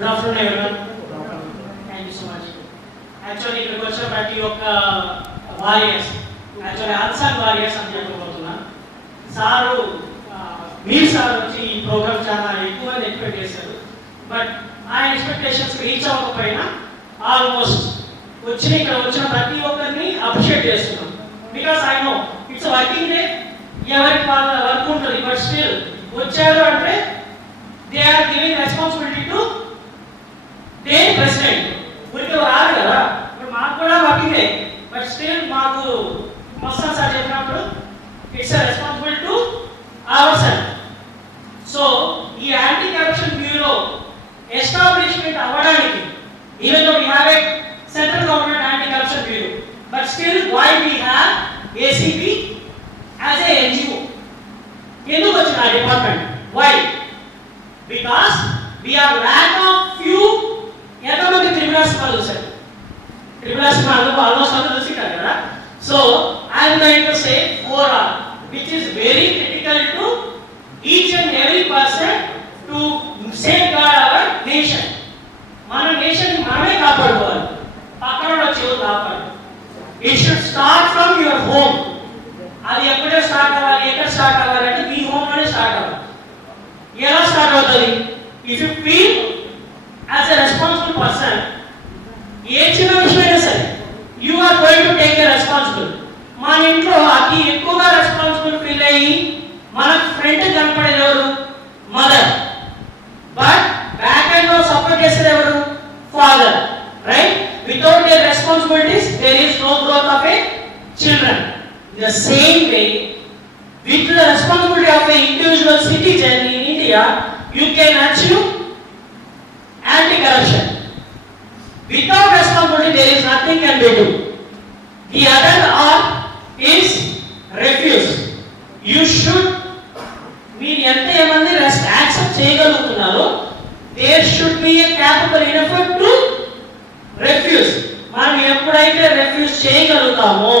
Good afternoon, everyone. Thank you so much. Actually, ఇక్కడికి వచ్చిన ప్రతి ఒక్క వారియర్స్ యాక్చువల్లీ అన్సంగ్ వారియర్స్ అని చెప్పబోతున్నా. సారు మీరు సార్ వచ్చి ఈ ప్రోగ్రామ్ చాలా ఎక్కువ ఎక్స్పెక్ట్ చేశారు. బట్ ఆ ఎక్స్పెక్టేషన్స్ రీచ్ అవ్వకపోయినా ఆల్మోస్ట్ ఇక్కడ వచ్చిన ప్రతి ఒక్కరిని అప్రిషియేట్ చేస్తున్నాం. Because I know it's working day, ఎవరికి వాళ్ళ వర్క్ ఉంటుంది. బట్ స్టిల్ వచ్చారు అంటే they are giving responsibility to the president. ఊరికి రారు కదా, ఇప్పుడు మాకు కూడా వర్కింగ్ డే. బట్ స్టిల్ మాకు మస్తాన్ సార్ చెప్పినప్పుడు it's a responsible to our self. So ఈ యాంటీ కరప్షన్ బ్యూరో ఎస్టాబ్లిష్మెంట్ అవ్వడానికి, even though we have a central government anti corruption bureau, but still why we have ACB as a NGO. ఎందుకు వచ్చిన ఆ డిపార్ట్మెంట్? Why? Because we are lack of few ఎంతమంది tribunal సినిమాలు చూసారు? Tribunal సినిమాలు almost అందరూ చూసింటారు కదా. So I'm going to say 4R which is very critical to each and every person to safeguard our nation. మన నేషన్ మనమే కాపాడుకోవాలి, పక్కన వచ్చి కాపాడు. It should start from your home. అది ఎప్పుడే స్టార్ట్ అవ్వాలి, ఎక్కడ స్టార్ట్ అవ్వాలి అంటే మీ హోమ్ లోనే స్టార్ట్ అవ్వాలి. ఎలా స్టార్ట్ అవుతుంది? If you feel as a responsible person, ఏ చిన్న విషయమైనా సరే you are going to take a responsibility. మన ఇంట్లో అతి ఎక్కువగా రెస్పాన్సిబుల్ ఫీల్ అయ్యి మన ఫ్రెండ్ కనపడేది ఎవరు? మదర్. బట్ బ్యాక్ అండ్ లో సపోర్ట్ చేసేది ఎవరు? Father. Right? Without their responsibilities there is no growth of a children. In the same way with the responsibility of an individual citizen in India, you can achieve anti-corruption. Without responsibility, there is nothing can be do. The other R is refuse. You should మీరు ఎంత ఏమంది accept చేయగలుగుతున్నారో, there should be a capable enough to refuse. మనం ఎప్పుడైతే refuse చేయగలుగుతామో,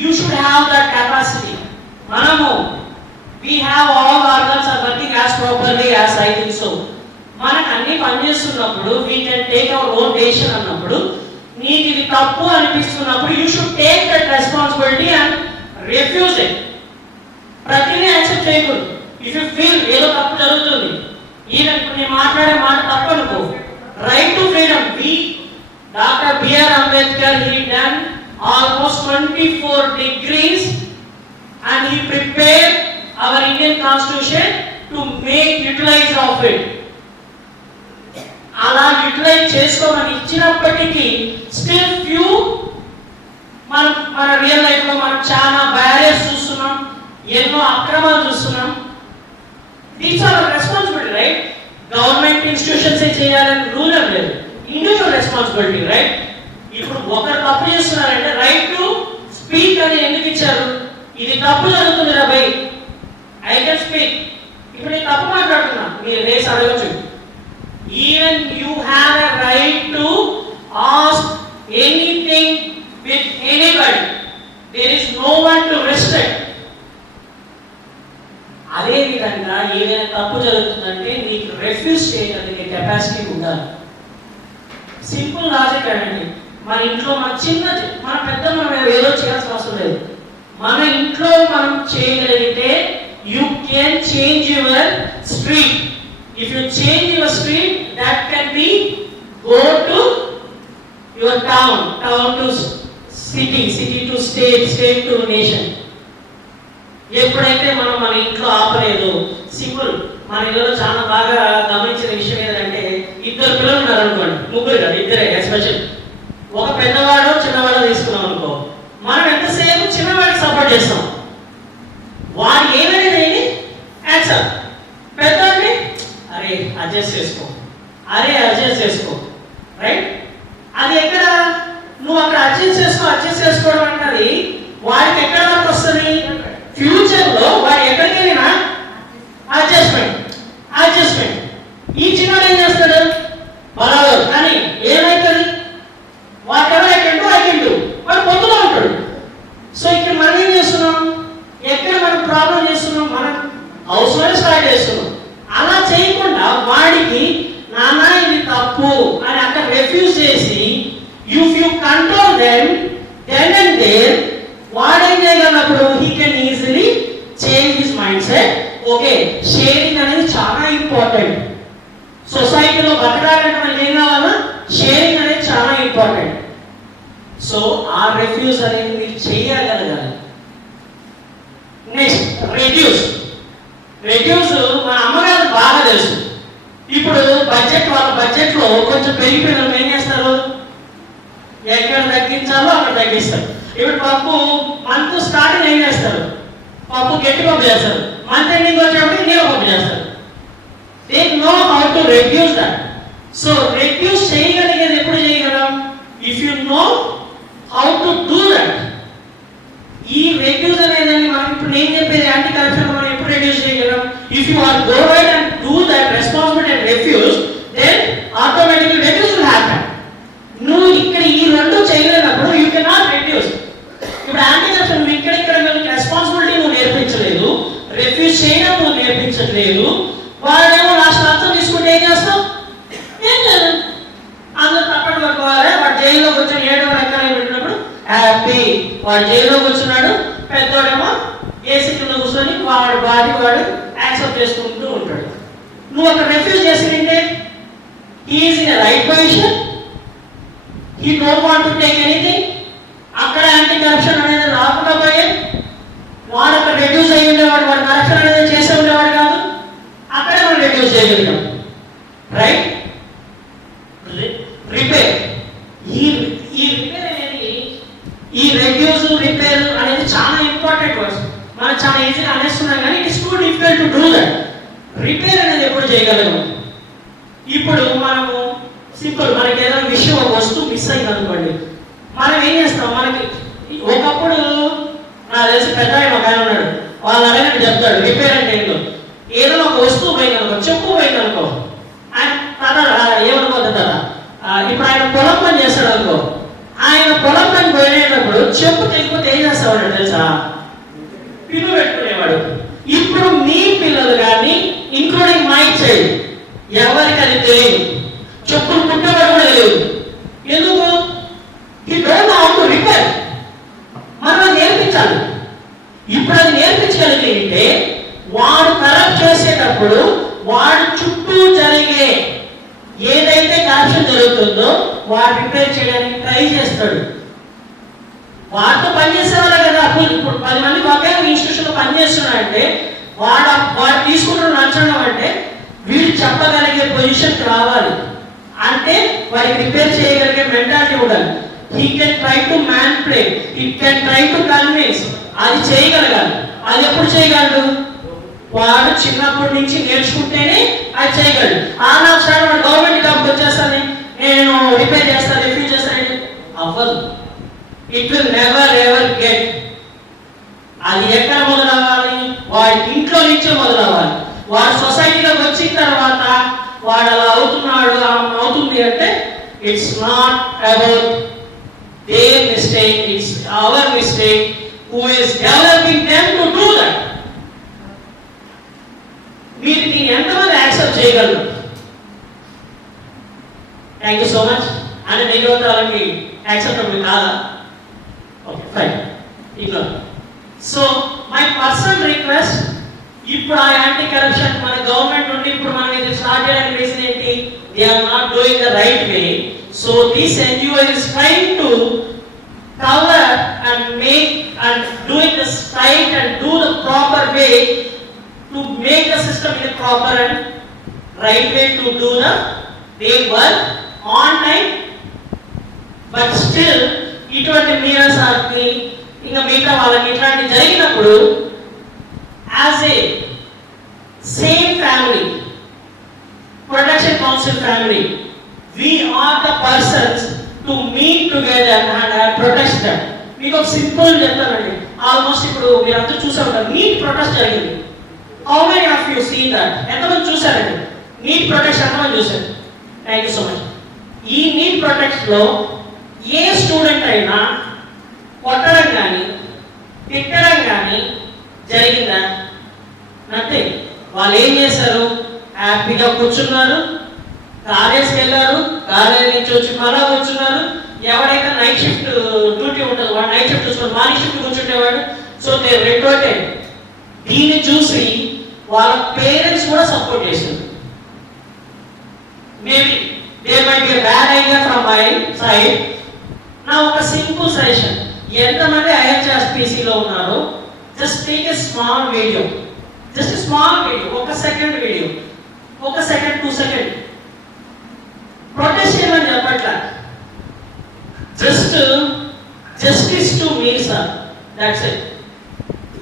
you should have that capacity. Manamu, we have all organs are working as properly as I think so. మనకు అన్ని పనిచేస్తున్నప్పుడు we can take our own decision అన్నప్పుడు, నీకు ఇది తప్పు అనిపిస్తున్నప్పుడు you should take that responsibility and refuse it. ప్రతిదీ accept చేయకూడదు. if you feel ఏదో తప్పు జరుగుతుంది, ఈవెన్ ఇప్పుడు నేను మాట్లాడే మాట తప్పు అనుకో, right to freedom. Doctor B R Ambedkar he done almost 24 degrees and he prepared our Indian constitution to make utilize of it. అలా యూటిలైజ్ చేసుకోమని ఇచ్చినప్పటికీ స్టిల్ ఫ్యూ మన రియల్ లైఫ్ లో మనం చాలా బ్యారియర్స్ చూస్తున్నాం, ఎన్నో అక్రమాలు చూస్తున్నాం. That's our responsibility, right? Government institutions చేయాలని రూల్ ఏం లేదు, ఇండివిజువల్ రెస్పాన్సిబిలిటీ, రైట్? ఇప్పుడు ఒకరు తప్పు చేస్తున్నారంటే రైట్ టు స్పీక్ అని ఎందుకు ఇచ్చారు? ఇది తప్పు జరుగుతుంది రా భయ్, ఐ కెన్ స్పీక్. ఇప్పుడు నేను తప్పు మాట్లాడుతున్నా, మీరు రేస్ అడగచ్చు. Even you have a right to ask anything with anybody. There is no one to restrict. అదే విధంగా ఏదైనా తప్పు జరుగుతుందంటే నీకు రిఫ్యూజ్ చేయగలిగే కెపాసిటీ ఉండాలి. సింపుల్ లాజిక్ అండి. మన ఇంట్లో మన పెద్ద మనం ఏదో చేయాల్సిన అవసరం లేదు. మన ఇంట్లో మనం చేయగలిగితే you can change your street. If you change your street, that can be go to your town to city to state to nation. ఎప్పుడైతే మనం మన ఇంట్లో ఆపలేదు, సింపుల్. మన ఇళ్ళలో చాలా బాగా గమనించిన విషయం ఏంటంటే, ఇద్దరు పిల్లలు ఉన్నారు అనుకోండి, ముగ్గురు కాదు, ఇద్దరే. ఎస్పెషల్ ఒక పెద్దవాడు చిన్నవాడు తీసుకున్నాం అనుకో, మనం ఎంతసేపు చిన్నవాడికి సపోర్ట్ చేస్తాం. వాడు ఏమైనా యాక్సెప్ట్, పెద్దవాడిని అరే అడ్జస్ట్ చేసుకో, రైట్? అది ఎక్కడ నువ్వు అక్కడ అడ్జస్ట్ చేసుకోవడం అన్నది వాడికి ఎక్కడ వరకు వస్తుంది? ఫ్యూచర్ లో వాడు ఎక్కడికి వెళ్ళినా అడ్జస్ట్మెంట్. ఈ చిన్నవాడు ఏం చేస్తాడు? బరాబర్. కానీ ఏమైతుంది? What ever I can do వాడు పొద్దులో ఉంటాడు. సో ఇక్కడ మనం ఏం చేస్తున్నాం? ఎక్కడ మనం ప్రాబ్లం చేస్తున్నాం? మనం హౌస్ లో స్టార్ట్ చేస్తున్నాం. అలా చేయకుండా వాడికి నాన్న ఇది తప్పు అని అక్కడ రిఫ్యూజ్ చేసి if you control then and there వాడేం చేయగలప్పుడు he can easily change his mindset. Okay, sharing అనేది చాలా ఇంపార్టెంట్. సొసైటీలో బతకాలంటే మనకి ఏం కావాలా? షేరింగ్ అనేది చాలా ఇంపార్టెంట్. సో ఆ రిఫ్యూజ్ అనేది మీరు చేయగలగాలి. Next reduce. మా అమ్మగారు బాగా తెలుసు. ఇప్పుడు వాళ్ళ బడ్జెట్ లో కొంచెం పెరిగిపోయిన ఏం చేస్తారు? ఎక్కడ తగ్గించాలో అక్కడ తగ్గిస్తారు. ఇప్పుడు పప్పు మంత్ స్టార్టింగ్ ఏం చేస్తారు? పప్పు గట్టి పప్పు చేస్తారు. మంత్ ఎండింగ్ వచ్చేటప్పుడు నీళ్ళ పప్పు చేస్తారు. They know how to reduce that. So reduce చేయగలిగేది ఎప్పుడు చేయగలం? If you know how to do that. ఈ రెడ్యూస్ అనేది మనం ఇప్పుడు నేను చెప్పేది యాంటీ కరప్షన్ మనం ఎప్పుడు రెడ్యూస్ చేయగలం? If you are go right and do that responsibility and refuge, then automatically reduce will happen. నువ్వు ఇక్కడ ఈ రెండు చేయలేనప్పుడు యూ కెనాట్ రెడ్యూస్. ఇప్పుడు యాంటీ కరప్షన్ నువ్వు ఇక్కడ రెస్పాన్సిబిలిటీ నువ్వు నేర్పించలేదు, రిఫ్యూజ్ చేయడం నువ్వు నేర్పించట్లేదు. వాడేమో లాస్ట్ అర్థం తీసుకుంటే ఏం చేస్తావు? ఏం లేదు, అందరూ తప్పటి పట్టుకోవాలి. వాడు జైల్లో కూర్చొని 7 ఎకరాలు పెట్టినప్పుడు హ్యాపీ. వాడు జైల్లో కూర్చున్నాడు, పెద్దోడేమో ఏసీ కింద కూర్చొని వాడు బాడీ వాడు యాక్సెప్ట్ చేసుకుంటూ ఉంటాడు. నువ్వు అక్కడ రిఫ్యూజ్ చేసిందంటే is in right position, he don't want to take anything. అక్కడ యాంటీ కరప్షన్ అనేది రాకుండా పోయే వాడు అక్కడ రెడ్యూస్ అయ్యి ఉండేవాడు, వాడు కరప్షన్ అనేది చేసే ఉండేవాడు కాదు. అక్కడే మనం రెడ్యూస్ చేయగలుగుతాం. రైట్? రిపేర్. ఈ రిపేర్ అనేది, ఈ రెడ్యూస్ రిపేర్ అనేది చాలా ఇంపార్టెంట్ వర్డ్స్. మనం చాలా ఈజీగా అనేస్తున్నాం కానీ it is too difficult to do that. Repair అనేది ఎప్పుడు చేయగలము? ఇప్పుడు మనము సింపుల్, మనకి ఏదైనా విషయం ఒక వస్తువు మిస్ అయింది అనుకోండి, మనం ఏం చేస్తాం? మనకి ఒకప్పుడు నాకు తెలిసి పెద్ద ఆయన ఒక ఆయన ఉన్నాడు, వాళ్ళు అడగని చెప్తాడు రిపేర్ అంటే ఏంటో. ఏదైనా ఒక వస్తువు పోయిందనుకో, చెప్పు పోయిందనుకో, ఆయన ఏమనుకోద్దు కదా. ఇప్పుడు ఆయన పొలం పని చేస్తాడు అనుకో, ఆయన పొలం పని పోయినప్పుడు చెప్పు తెగిపోతే ఏం చేస్తాడు తెలుసా? పిల్లు పెట్టుకునేవాడు. ఇప్పుడు మీ పిల్లలు కానీ ఇంక్లూడింగ్ మై చైల్డ్ ఎవరికి అది తెలియదు, చెప్పులు పుట్టేవాడు కూడా తెలియదు. ఎందుకు? ఈ డోంట్ హౌ టు రిపేర్. మనం అది నేర్పించాలి. ఇప్పుడు అది నేర్పించగలిగితే వాడు కరప్ట్ చేసేటప్పుడు వాడు చుట్టూ జరిగే ఏదైతే కరప్షన్ జరుగుతుందో వాడు రిపేర్ చేయడానికి ట్రై చేస్తాడు. వాడితో పనిచేసేవాళ్ళే కదా. ఇప్పుడు 10 మంది ఒకే ఇన్స్టిట్యూషన్లో పనిచేస్తున్నాడంటే వాడు తీసుకుంటున్న నచ్చడం అంటే వీడు చెప్పగలిగే పొజిషన్కి రావాలి. అంటే వాడికి రిపేర్ చేయగలిగే మెంటాలిటీ ఉండాలి. He can try to manipulate, he can try to convince. అది చేయగలగాలి. అది ఎప్పుడు చేయగలడు? వాడు చిన్నప్పటి నుంచి నేర్చుకుంటేనే అది చేయగలడు. ఆనాడు సార్ వాడు గవర్నమెంట్ జాబ్కి వచ్చేస్తాను, నేను రిపేర్ చేస్తాను, రిఫ్యూజ్ చేస్తాను, అవ్వదు. It will never ever get. అది ఎక్కడ మొదలవ్వాలి? వాడి ఇంట్లో నుంచే మొదలవ్వాలి. వాడు సొసైటీలోకి వచ్చిన తర్వాత వాడు అలా అవుతున్నాడు అవుతుంది అంటే it's not about their mistake, it's our mistake who is developing them to do that. మీరు దీన్ని ఎంతమంది యాక్సెప్ట్ చేయగలరు? Thank you so much. అంటే మిగతా వాళ్ళకి యాక్సెప్టబుల్ కాదా? Okay fine. ఇట్లా సో మై పర్సనల్ రిక్వెస్ట్, ఇప్పుడు ఆ యాంటీ కరప్షన్ మన గవర్నమెంట్ నుండి ఇప్పుడు మనం ఇది స్టార్ట్ చేయడానికి రీజన్ ఏంటి? They are not doing the right way. So this NGO is trying to cover and make and doing this right and do the proper way to make the system in a proper and right way to do the their work on time. But still ఇటువంటి మీరసార్కి ఇంకా మిగతా వాళ్ళకి ఇట్లాంటి జరిగినప్పుడు as a same family, protection council family, we are the persons to meet together and protest them. మీకు ఒక simple చెప్తానండి. Almost ఇప్పుడు మీరంతా చూసే ఉంటారు, నీట్ ప్రొటెస్ట్ జరిగింది. How many of you seen that? ఎంతమంది చూసారండి నీట్ ప్రొటెస్ట్? ఎంతమంది చూసారు? Thank you so much. ఈ నీట్ ప్రొటెస్ట్ లో ఏ స్టూడెంట్ అయినా కొట్టడం కానీ తిట్టడం కానీ జరిగిందా? నథింగ్. వాళ్ళు ఏం చేశారు? హ్యాపీగా కూర్చున్నారు, కాలేజ్కి వెళ్ళారు, కాలేజ్ నుంచి వచ్చి మళ్ళా కూర్చున్నారు. ఎవరైతే నైట్ షిఫ్ట్ డ్యూటీ ఉంటుంది వాడు నైట్ షిఫ్ట్ చూసుకుని మార్నింగ్ షిఫ్ట్ కూర్చుంటేవాడు. సో నేను రెండోటే దీన్ని చూసి వాళ్ళ పేరెంట్స్ కూడా సపోర్ట్ చేశారు. Maybe there might be bad idea from my side. నా ఒక సింపుల్ సజెషన్, ఎంతమంది ఐహెచ్ఆర్పిసిలో ఉన్నారో just take a small video, just small video, 1 second video, 1 second 2 second. Protest చేయమని చెప్పట్లా, justice to me sir, that's it.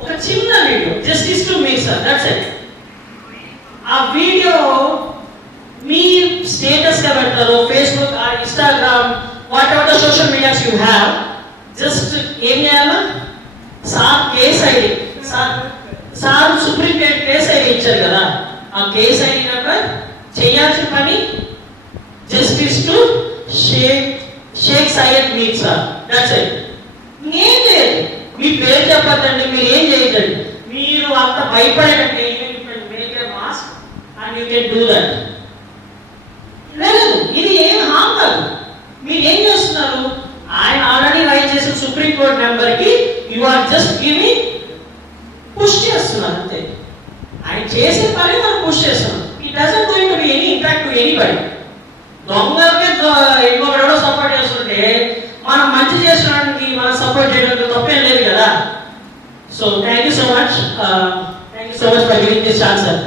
ఒక చిన్న video, justice to me sir, that's it. ఆ వీడియో మీ స్టేటస్ గా పెడతారు, Facebook or Instagram, whatever the social medias you have. Just ఏం చేయాలా, sir case ID, sir supreme court case ID ఇచ్చారు కదా, ఆ కేస్ ఐడి నెంబర్, చేయాల్సిన పని justice to Sheikh Syed Mir sir, that's it. ఏం లేదు, మీ పేరు చెప్పద్దండి, మీరు ఏం చేయకండి, మీరు అంత భయపడకండి, make a mask and you can do that. లేదు, ఇది ఏం హామ్ కాదు. మీరు ఏం చేస్తున్నారు, ఆయన ఆల్రెడీ రైట్ చేసిన సుప్రీం కోర్ట్ నెంబర్ కి you are just giving push చేస్తున్నారు అంతే. ఆయన చేసే పని మనం పుష్ చేస్తున్నాం. It doesn't going to be any impact to anybody. దొంగలకే ఇంకొకడో సపోర్ట్ చేస్తుంటే మనం మంచి చేసడానికి మనం సపోర్ట్ చేయడానికి తప్పేం లేదు కదా. So thank you so much for giving this chance sir.